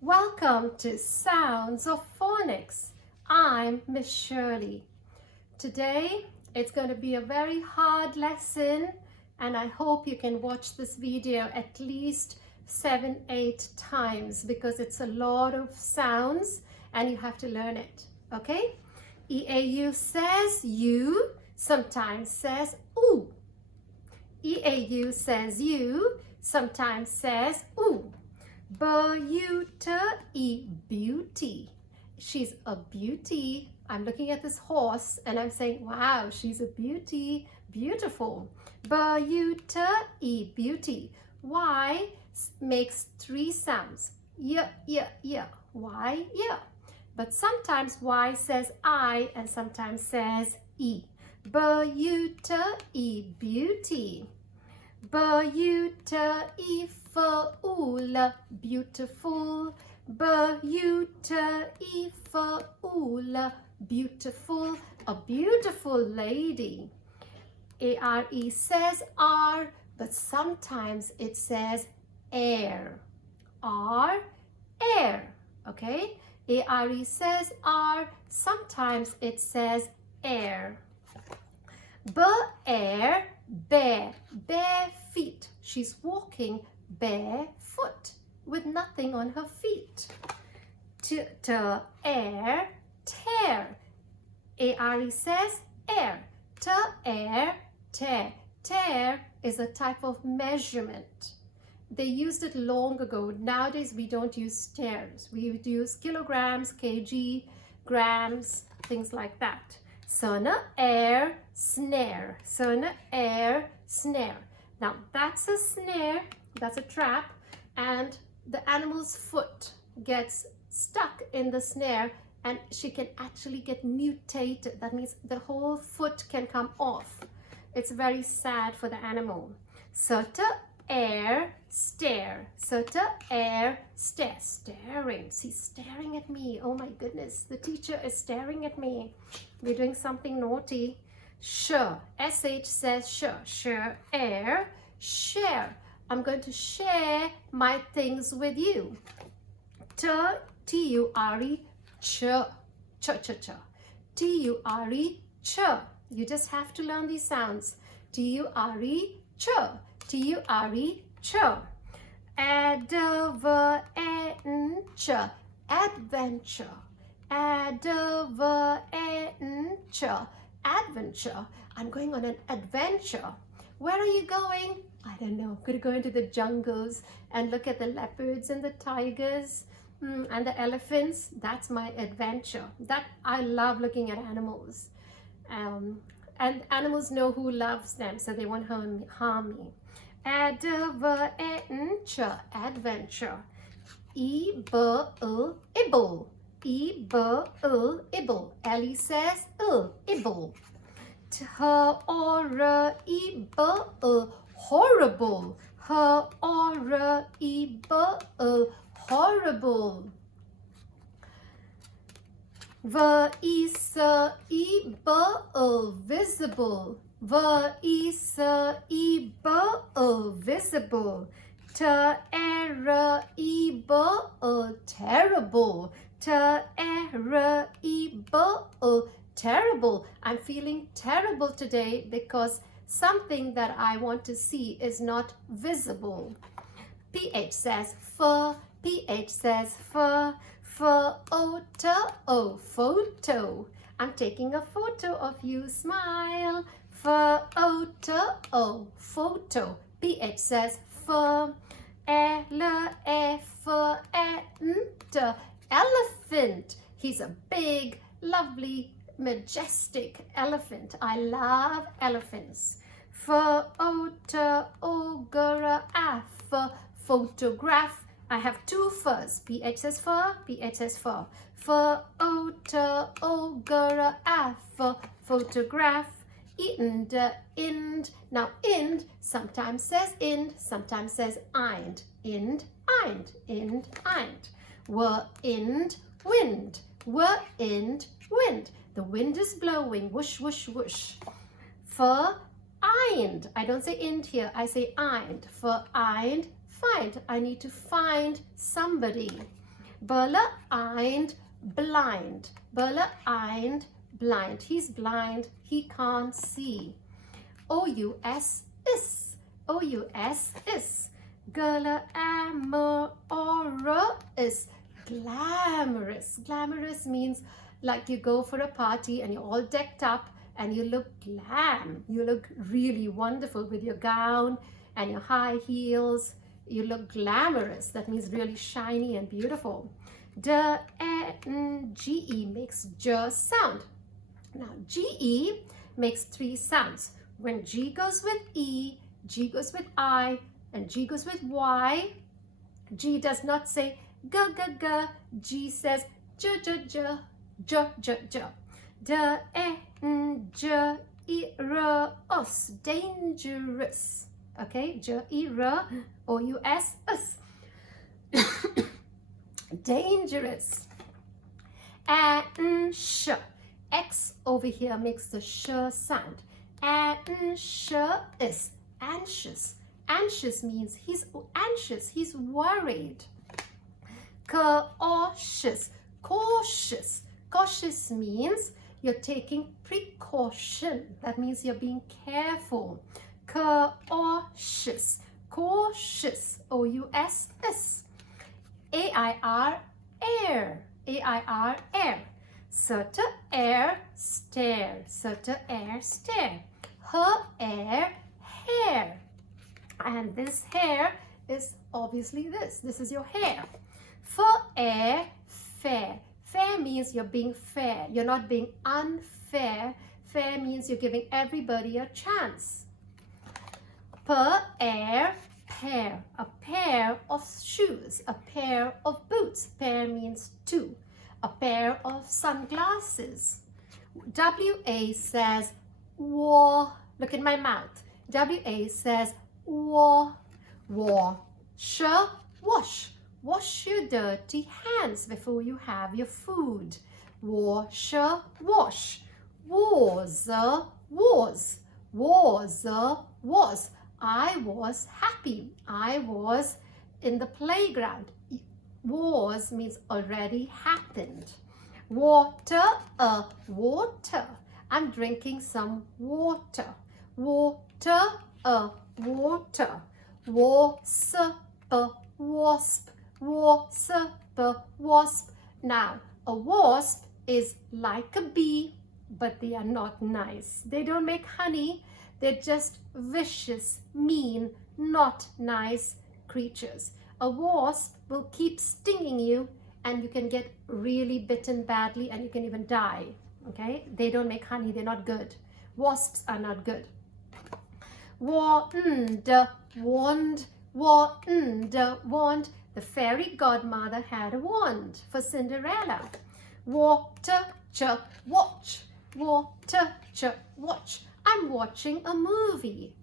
Welcome to Sounds of Phonics. I'm Miss Shirley. Today it's going to be a very hard lesson and I hope you can watch this video at least 7-8 times because it's a lot of sounds and you have to learn it. Okay? EAU says you, sometimes says ooh. EAU says you, sometimes says ooh. Beauty. She's a beauty. I'm looking at this horse and I'm saying, wow, she's a beauty. Beautiful. Beauty. Y makes 3 sounds. Yeah. Y, yeah. But sometimes Y says I and sometimes says E. Beauty. Beautiful. Beautiful. A beautiful lady. ARE says R, but sometimes it says air. R, air. Okay? ARE says R, sometimes it says air. Air, bare. Bare feet. She's walking barefoot with nothing on her feet. Air, tear. ARE says air. Air, tear. Tear is a type of measurement. They used it long ago. Nowadays we don't use tears. We use kilograms, kg, grams, things like that. Sona, air, snare. Sona, air, snare. Now that's a snare, that's a trap, and the animal's foot gets stuck in the snare and she can actually get mutated. That means the whole foot can come off. It's very sad for the animal. Sota, air, stare. Sota, air, stare. Staring. She's staring at me. Oh my goodness, the teacher is staring at me. We're doing something naughty. Sure. SH says sure. Sure, air, share. I'm going to share my things with you. T-U-R-E, ch. Ch. T-U-R-E, ch. You just have to learn these sounds. T-U-R-E, ch. T-U-R-E, ch. Adventure. Adventure. Adventure. Adventure. I'm going on an adventure. Where are you going? I don't know. Could you go into the jungles and look at the leopards and the tigers and the elephants? That's my adventure. That I love looking at animals. And animals know who loves them, so they won't harm me. Adventure. Adventure. Ibble. Ibble. Ellie says ibble. Horrible. Horrible. Horrible. Visible. Visible. Terrible. Terrible. I'm feeling terrible today because something that I want to see is not visible. PH says fur. PH says fur. Photo. I'm taking a photo of you. Smile. Photo. PH says fur. Elephant. He's a big, lovely, majestic elephant. I love elephants. Photograph. I have 2 furs. PH says fur. PH says fur. Photograph. Ind. Now ind sometimes says ind, sometimes says eind. Ind. Were ind, wind. Were ind, wind. The wind is blowing. Whoosh, whoosh, whoosh. Eind. I don't say ind here. I say eind. Eind, find. I need to find somebody. Blind, blind. Blind, blind. He's blind. He can't see. O-U-S, is. O-U-S, is. Glamorous, glamorous. Glamorous means like you go for a party and you're all decked up and you look glam. You look really wonderful with your gown and your high heels. You look glamorous. That means really shiny and beautiful. D-E-N-G-E makes J sound. Now, G-E makes 3 sounds. When G goes with E, G goes with I, and G goes with Y, G does not say G, G, G. G says J, J, J, J, J, J. D-E-N-G-E-R-O-S, dangerous. Okay, J-E-R-O-U-S-S. Dangerous. Anxious. X over here makes the sh sound. Anxious. Anxious. Anxious means he's anxious, he's worried. Cautious. Cautious. Cautious means you're taking precaution. That means you're being careful. Cautious. Cautious. O-U-S-S. A-I-R, air. A-I-R, air. Sutta, air, stare. Sutta, air, stare. Her air, hair. And this hair is obviously this. This is your hair. For air, fair. Fair means you're being fair. You're not being unfair. Fair means you're giving everybody a chance. Per air, pair. A pair of shoes. A pair of boots. Pair means 2. A pair of sunglasses. W-A says war. Look at my mouth. W-A says war. War. Sh, wash. Wash your dirty hands before you have your food. Wash, wash. Was, was. Was, was. I was happy. I was in the playground. Was means already happened. Water, water. I'm drinking some water. Water, water. Wasp, wasp. Wasp, wasp. Now, a wasp is like a bee, but they are not nice. They don't make honey. They're just vicious, mean, not nice creatures. A wasp will keep stinging you and you can get really bitten badly and you can even die. Okay? They don't make honey. They're not good. Wasps are not good. Wand, wand, wand, wand. The fairy godmother had a wand for Cinderella. Water, watch. Water, watch. I'm watching a movie.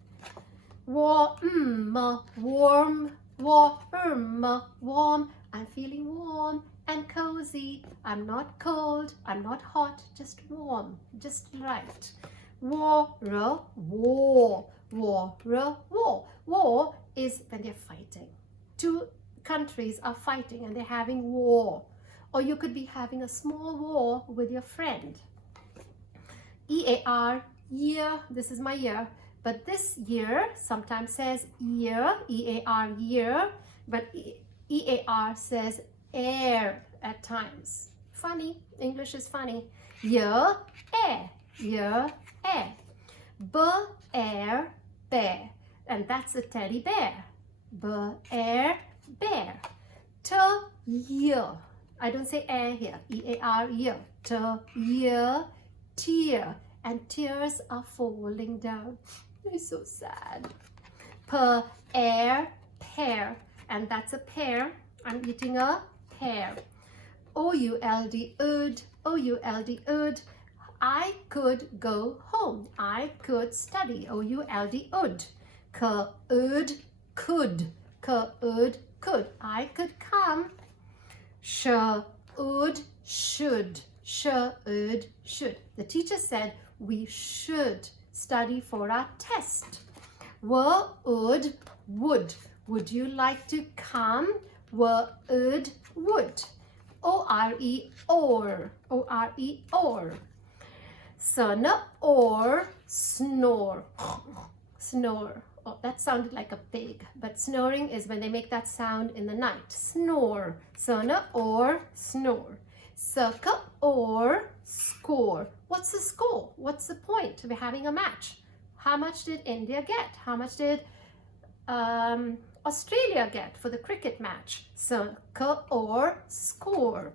Warm, warm, warm, warm. I'm feeling warm and cozy. I'm not cold. I'm not hot. Just warm. Just right. War, war. War, war. War is when they're fighting. 2 countries are fighting and they're having war. Or you could be having a small war with your friend. E-A-R, year. This is my year. But this year sometimes says year, E-A-R, year. But E-A-R says air at times. Funny. English is funny. Year, air. Year, air. B-air, bear. And that's a teddy bear. B-air, bear. T-year. I don't say air here. E-A-R, year. T-year, tear. And tears are falling down. It's so sad. Per-air, pear. And that's a pear. I'm eating a pear. O-U-L-D, ood. O-U-L-D, ood. I could go home. I could study. O-U-L-D, ood. K-ood, could. K-ood, could. I could come. Sh-ood, should. Sh-ood, should. The teacher said we should study for our test. Would. Would you like to come? Would. O-R-E, or, O-R-E, or. Sun, or, snore, snore. Oh, that sounded like a pig, but snoring is when they make that sound in the night. Snore, sun, or, snore. Circle, or, score. What's the score? What's the point? We're having a match. How much did India get? How much did Australia get for the cricket match? Circle or score.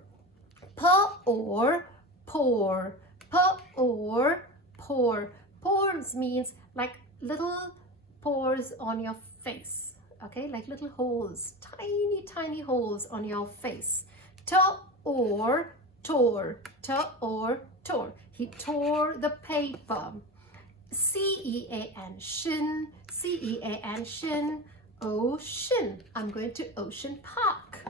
P or pour. P or pour. Pores means like little pores on your face. Okay, like little holes, tiny, tiny holes on your face. T or tore. T or tore. He tore the paper. C-E-A-N, shin, C-E-A-N, shin, ocean. I'm going to Ocean Park.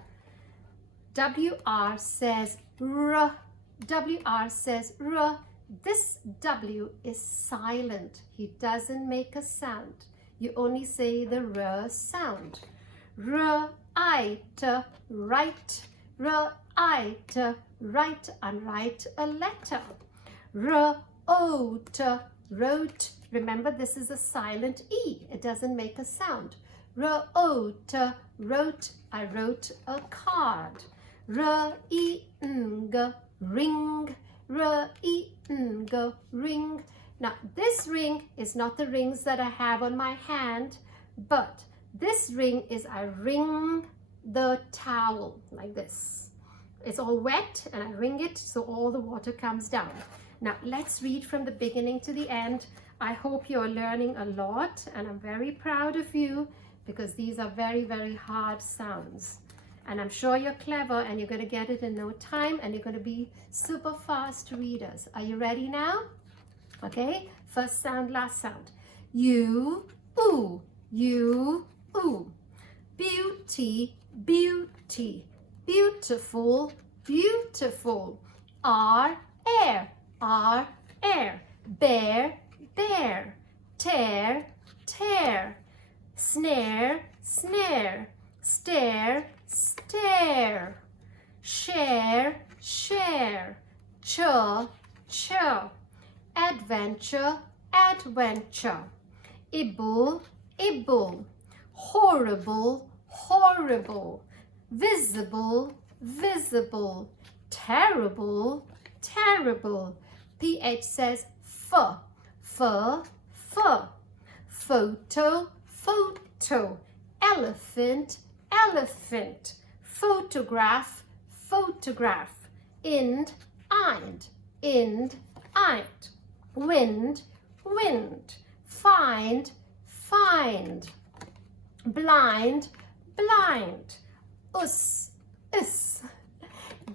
W-R says R, W-R says R. This W is silent. He doesn't make a sound. You only say the R sound. R-I-T, write, R-I-T, write, and write a letter. R-O-T, wrote. Remember, this is a silent E. It doesn't make a sound. Wrote, wrote. I wrote a card. Ring, ring. Ring, ring. Now, this ring is not the rings that I have on my hand, but this ring is I wring the towel like this. It's all wet and I wring it so all the water comes down. Now, let's read from the beginning to the end. I hope you're learning a lot, and I'm very proud of you because these are very, very hard sounds. And I'm sure you're clever and you're going to get it in no time, and you're going to be super fast readers. Are you ready now? Okay, first sound, last sound. You, ooh, you, ooh. Beauty, beauty. Beautiful, beautiful. Air, air. Bear, bear. Tear, tear. Snare, snare. Stare, stare. Share, share. Chur, chur. Adventure, adventure. Ibble, ibble. Horrible, horrible. Visible, visible. Terrible, terrible. PH says f, fur, fur. Photo, photo. Elephant, elephant. Photograph, photograph. Ind, eind, eind. Wind, wind. Find, find. Blind, blind. Us, is.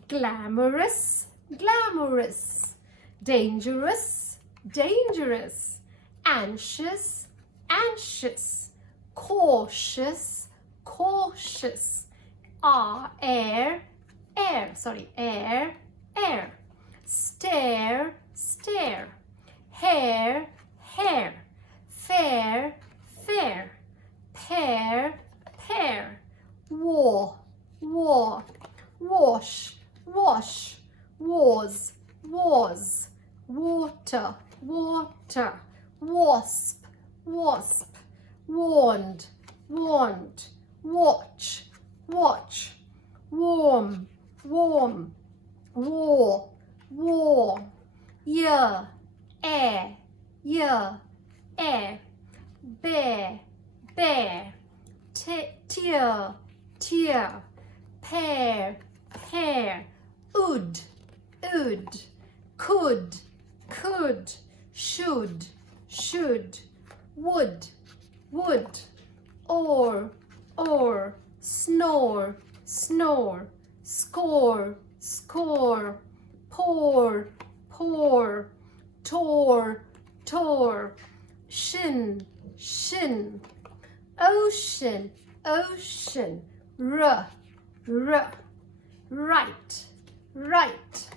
Glamorous, glamorous. Dangerous, dangerous. Anxious, anxious. Cautious, cautious. Air, air. Stare, stare. Hair, hair. Fair, fair. Pair, pair. War, war. Wash, wash. Wars, wars. Water, water. Wasp, wasp. Warned, warned. Watch, watch. Warm, warm. War, war. Year, air, year, air. Bear, bear. Tear, tear. Pear, pear. Ood, ood. Could, could. Should, should. Would, would. Or, snore, snore. Score, score. Pour, pour. Tore, tore. Shin, shin. Ocean, ocean. R, right, right.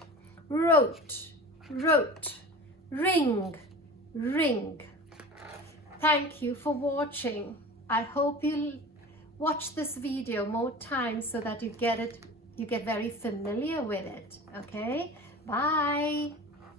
Wrote, wrote. Ring, ring. Thank you for watching. I hope you'll watch this video more times so that you get it you get very familiar with it. Okay, bye.